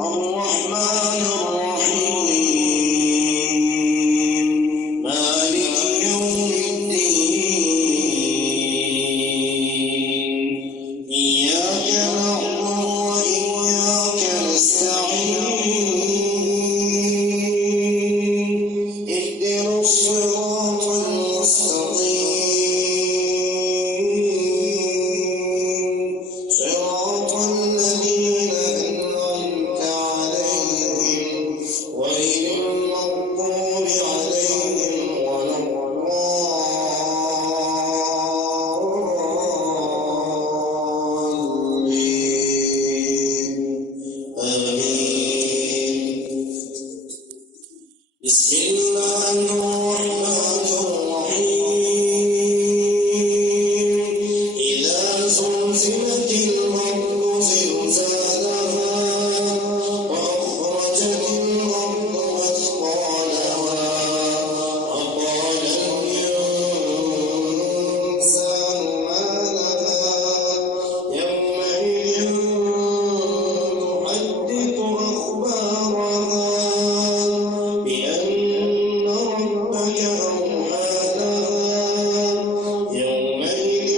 الرحمن الرحيم مالك يوم الدين إياك نعبد وإياك نستعين اهدنا الصراط المستقيم صراط الذين أنعمت عليهم غير المغضوب عليهم ولا الضالين آمين. بسم الله الرحمن الرحيم إذا زلزلت الأرض زلزالها وأخرجت الأرض أثقالها وقال الإنسان ما لها يومئذ تحدث أخبارها بأن ربك أوحى لها يومئذ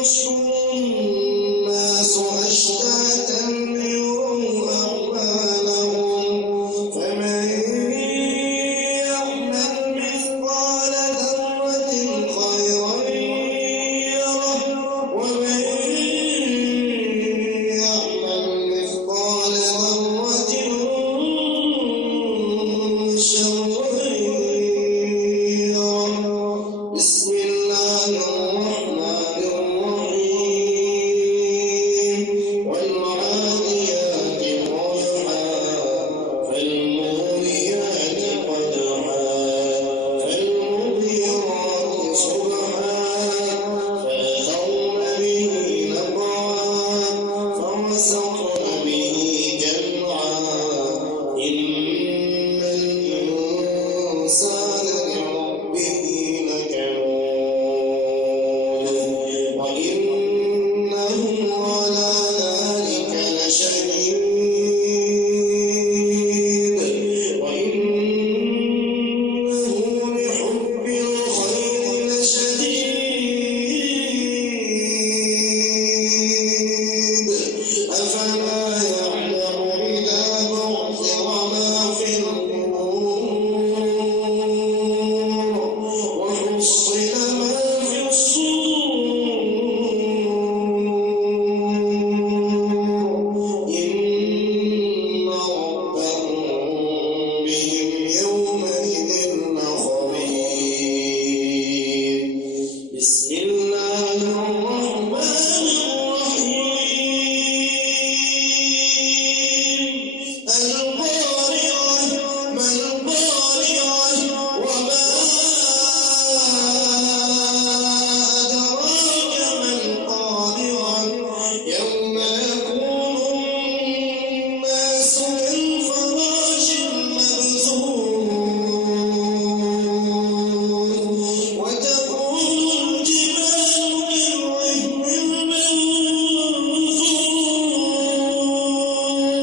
يصدر الناس أشتاتا ليروا أعمالهم فمن يعمل مثقال ذرة خيرا يره ومن يعمل مثقال ذرة شرا يره. بسم الله الرحمن الرحيم والعاديات ضبحا فالموريات قدحا فالمغيرات صبحا فأثرن به نقعا فوسطن به جمعا إن الإنسان لربه لكنود وإنه على ذلك لشهيد وإنه لحب الخير لشديد أفلا يعلم إذا بعثر ما في القبور وحصل ما في الصدور إن ربهم بهم يومئذ لخبير. بسم الله الرحمن الرحيم القارعة ما القارعة وما أدراك ما القارعة يوم يكون الناس كالفراش المبثوث وتكون الجبال كالعهن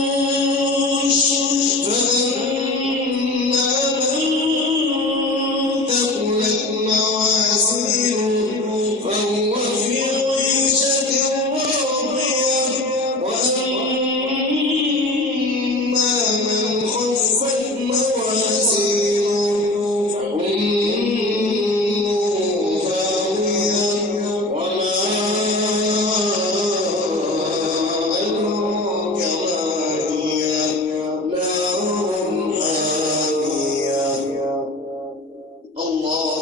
المنفوش فأما من ثقلت موازينه فهو في عيشة راضية وأما من خفت موازينه فأمه هاوية وما أدراك ما هي نار حامية. الله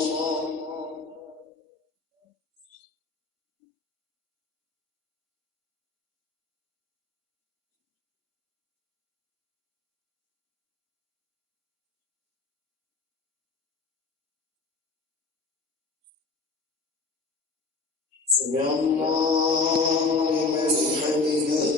سمع الله لمن حمده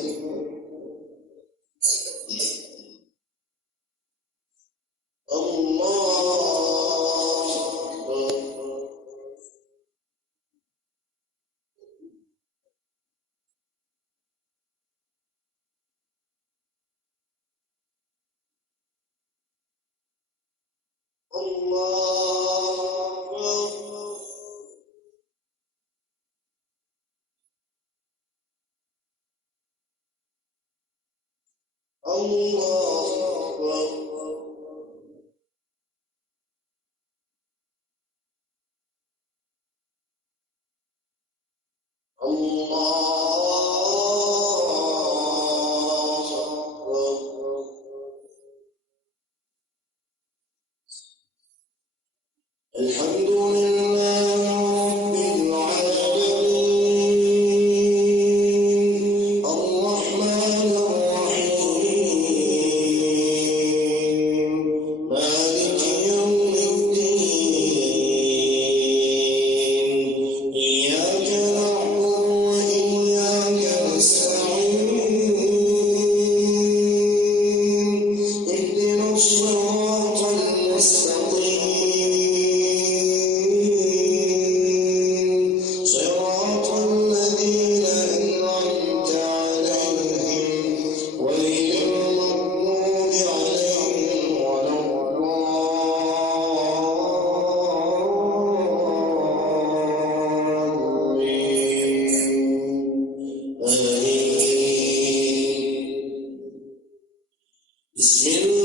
الحمد لله رب العالمين الرحمن الرحيم مالك يوم الدين إياك نعبد وإياك نستعين اهدنا الصراط المستقيم صراط الذين أنعمت عليهم غير المغضوب عليهم ولا الضالين آمين. بسم الله